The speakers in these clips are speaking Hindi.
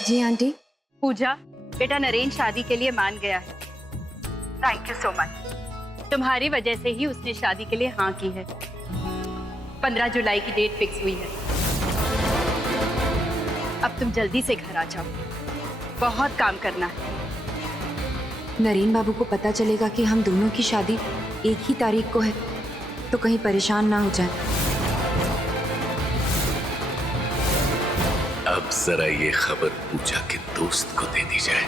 जी आंटी। पूजा, बेटा नरेन शादी के लिए मान गया है। Thank you so much. तुम्हारी वजह से ही उसने शादी के लिए हाँ की है। 15 जुलाई की डेट फिक्स हुई है। अब तुम जल्दी से घर आ जाओ, बहुत काम करना है। नरेन बाबू को पता चलेगा कि हम दोनों की शादी एक ही तारीख को है तो कहीं परेशान ना हो जाए। अब जरा ये खबर पूजा के दोस्त को दे दी जाए।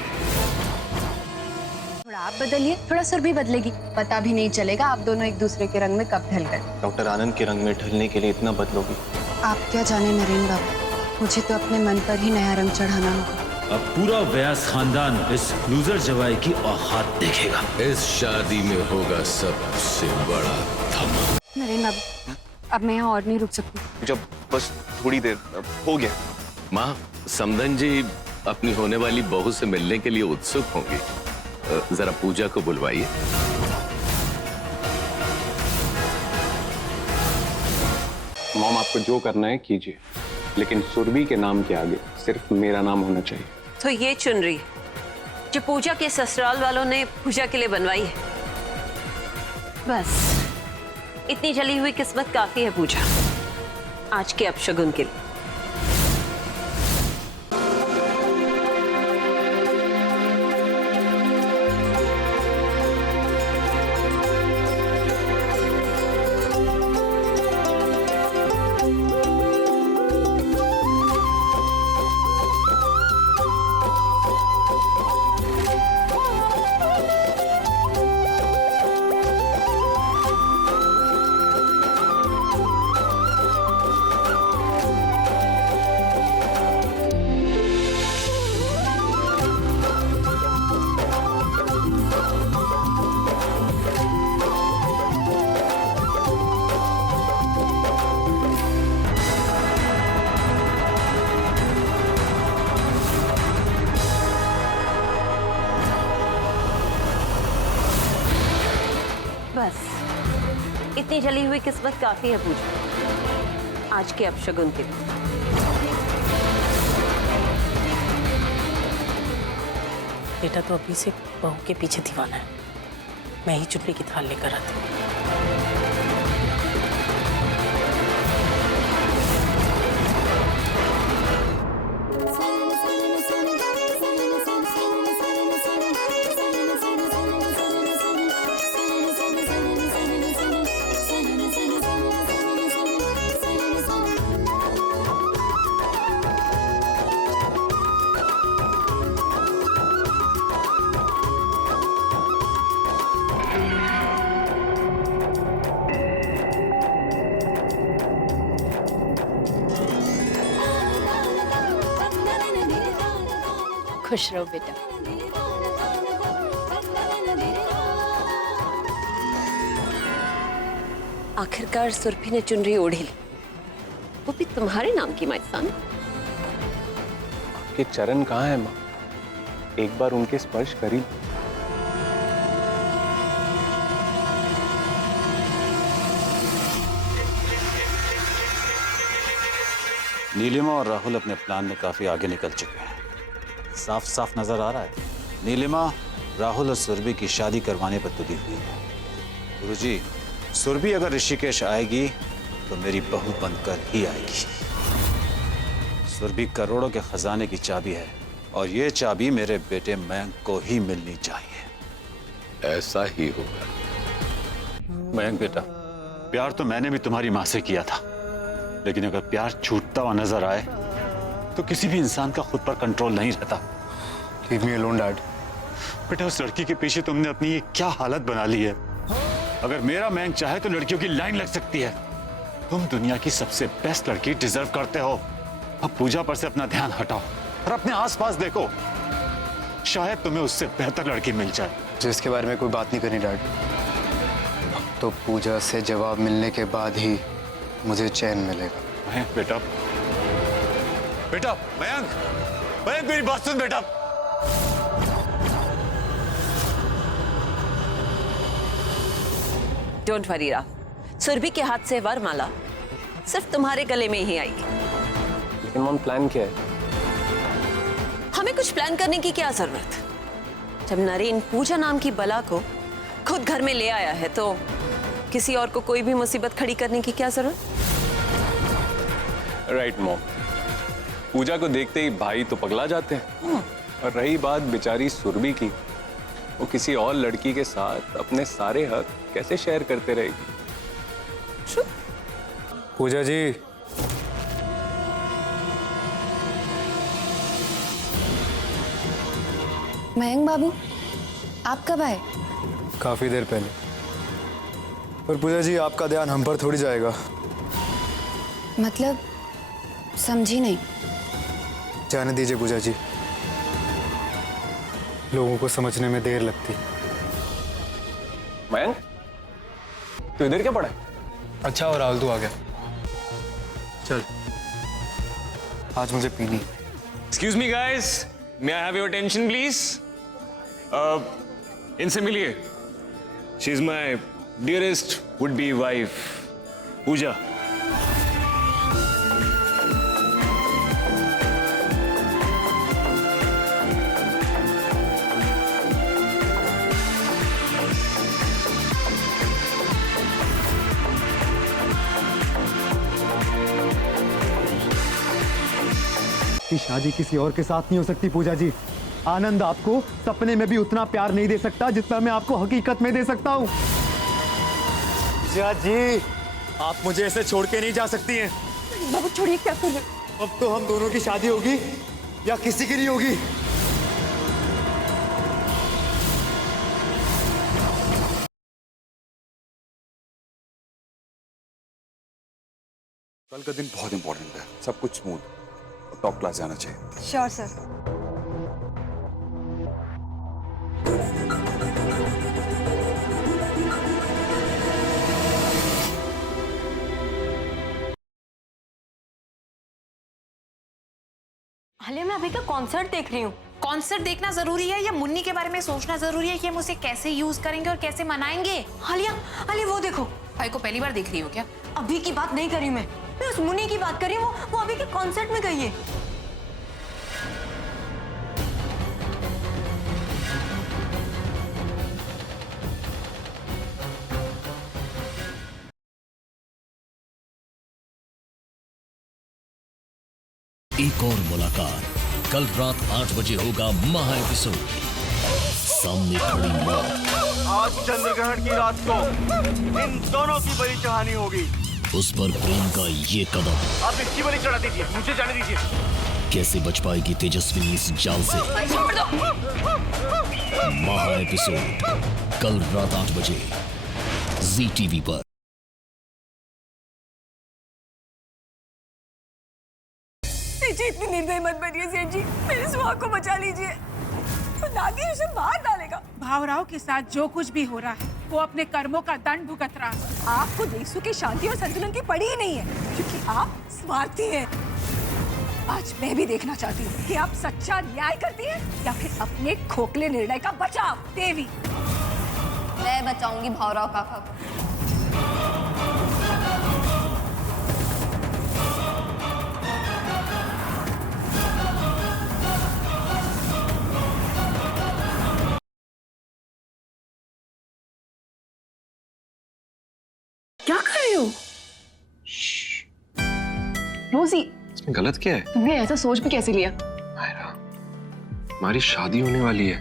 थोड़ा आप बदलिए, थोड़ा सुर भी बदलेगी, पता भी नहीं चलेगा आप दोनों एक दूसरे के रंग में कब ढल गए। डॉक्टर आनंद के रंग में ढलने के लिए इतना बदलोगी? आप क्या जाने नरेन बाबू, मुझे तो अपने मन पर ही नया रंग चढ़ाना होगा। अब पूरा व्यास खानदान इस लूजर जवाई की औकात देखेगा। इस शादी में होगा सबसे बड़ा धमाका। नरेन बाबू, अब मैं यहाँ और नहीं रुक सकती। जब बस थोड़ी देर हो गया। माँ, समदन जी अपनी होने वाली बहू से मिलने के लिए उत्सुक होंगे। जरा पूजा को बुलवाइए। मॉम, आपको जो करना है कीजिए, लेकिन सुरभि के नाम के आगे सिर्फ मेरा नाम होना चाहिए। तो ये चुनरी जो पूजा के ससुराल वालों ने पूजा के लिए बनवाई है, बस इतनी जली हुई किस्मत काफी है पूजा आज के अपशगुन के लिए। बस इतनी जली हुई किस्मत काफी है पूजा आज के अपशगुन के लिए। बेटा तो अभी से बहू के पीछे दीवाना है। मैं ही चुनरी की थाल लेकर आती हूँ। खुश रहो बेटा। आखिरकार सुरभि ने चुनरी ओढ़ी ली, वो भी तुम्हारे नाम की माइसान। आपके चरण कहाँ है माँ? एक बार उनके स्पर्श करी। नीलिमा और राहुल अपने प्लान में काफी आगे निकल चुके हैं। साफ साफ नजर आ रहा है नीलिमा राहुल और सुरभि की शादी करवाने पर तुली हुई है। गुरुजी, सुरभि अगर ऋषिकेश आएगी तो मेरी बहू बनकर ही आएगी। सुरभि करोड़ों के खजाने की चाबी है और ये चाबी मेरे बेटे मयंक को ही मिलनी चाहिए। ऐसा ही होगा। मयंक बेटा, प्यार तो मैंने भी तुम्हारी माँ से किया था, लेकिन अगर प्यार छूटता हुआ नजर आए तो किसी भी इंसान का खुद पर कंट्रोल नहीं रहता। Leave me alone dad. बेटा, उस लड़की के पीछे तुमने अपनी ये क्या हालत बना ली है। अगर मेरा मयंक चाहे तो लड़कियों की लाइन लग सकती है। तुम दुनिया की सबसे बेस्ट लड़की डिजर्व करते हो। अब पूजा पर से अपना ध्यान हटाओ और अपने आसपास देखो, शायद तुम्हें उससे बेहतर लड़की मिल जाए। जो इसके बारे में कोई बात नहीं करनी डैड। तो पूजा से जवाब मिलने के बाद ही मुझे चैन मिलेगा। मयंक बेटा, बेटा मयंक, मयंक मेरी बात सुन बेटा। डोंट वरी राव, सुरभि के हाथ से वरमाला सिर्फ तुम्हारे गले में ही आएगी। लेकिन मॉम, प्लान क्या है? हमें कुछ प्लान करने की क्या जरूरत? जब नरेन पूजा नाम की बला को खुद घर में ले आया है तो किसी और को कोई भी मुसीबत खड़ी करने की क्या जरूरत? राइट मॉम, पूजा को देखते ही भाई तो पगला जाते हैं। और रही बात बेचारी सुरभि की, वो किसी और लड़की के साथ अपने सारे हक कैसे शेयर करते रहेगी? पूजा जी, मयंक बाबू, आप कब आए? काफी देर पहले। पर पूजा जी, आपका ध्यान हम पर थोड़ी जाएगा। मतलब समझी नहीं। जाने दीजिए पूजा जी, लोगों को समझने में देर लगती। मयंक, तू इधर क्या पड़ा है? अच्छा और राहुल, तू आ गया। चल, आज मुझे पीनी है। Excuse me guys, may I have your attention please? इनसे मिलिए। She is my dearest would-be wife, पूजा। की शादी किसी और के साथ नहीं हो सकती पूजा जी। आनंद आपको सपने में भी उतना प्यार नहीं दे सकता जितना मैं आपको हकीकत में दे सकता हूँ। पूजा जी, आप मुझे ऐसे छोड़ के नहीं जा सकती हैं। बाबू छोड़िए, क्या कर रहे? अब तो हम दोनों की शादी होगी या किसी की नहीं होगी। कल का दिन बहुत इंपॉर्टेंट है, सब कुछ स्मूथ और टॉप क्लास जाना चाहिए। Sure sir. हालिया, मैं अभी का कॉन्सर्ट देख रही हूँ। कॉन्सर्ट देखना जरूरी है या मुन्नी के बारे में सोचना जरूरी है कि हम उसे कैसे यूज करेंगे और कैसे मनाएंगे? हालिया, हालिया वो देखो। भाई को पहली बार देख रही हो क्या? अभी की बात नहीं करी मैं उस मुन्नी की बात कर रही हूँ। वो अभी के कॉन्सर्ट में गई है। एक और मुलाकात कल रात 8 बजे होगा महा एपिसोड। सामने खड़ी मौत, आज चंद्रग्रहण की रात को इन दोनों की बलि चढ़ानी होगी। उस पर प्रेम का ये कदम। आप इसकी बलि चढ़ा दीजिए, मुझे जाने दीजिए। कैसे बच पाएगी तेजस्विनी इस जाल से? महा एपिसोड कल रात 8 बजे ZTV पर। जी इतनी निर्दयी मत बनिए सेठ जी, मेरे सुहाग को बचा लीजिए। नागी उसे मार डालेगा। भावराव के साथ जो कुछ भी हो रहा है वो अपने कर्मों का दंड भुगत रहा है। आपको देशों की शांति और संतुलन की पड़ी ही नहीं है क्योंकि आप स्वार्थी हैं। आज मैं भी देखना चाहती हूँ कि आप सच्चा न्याय करती हैं या फिर अपने खोखले निर्णय का बचाव। देवी, मैं बचाऊंगी भावराव काका को। क्या कर रहे हो? रोजी, इसमें गलत क्या है? तुमने ऐसा सोच भी कैसे लिया? मायरा, हमारी शादी होने वाली है।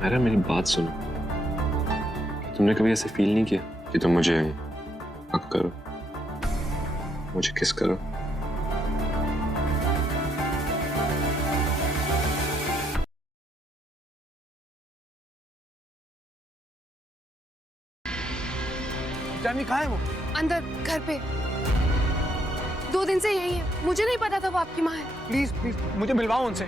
मायरा, मेरी बात सुनो। तुमने कभी ऐसे फील नहीं किया कि तुम मुझे हक करो, मुझे किस करो? जानवी कहाँ है वो? अंदर घर पे। 2 दिन से यही है। मुझे नहीं पता था वो आपकी माँ है। प्लीज प्लीज मुझे मिलवाओ उनसे।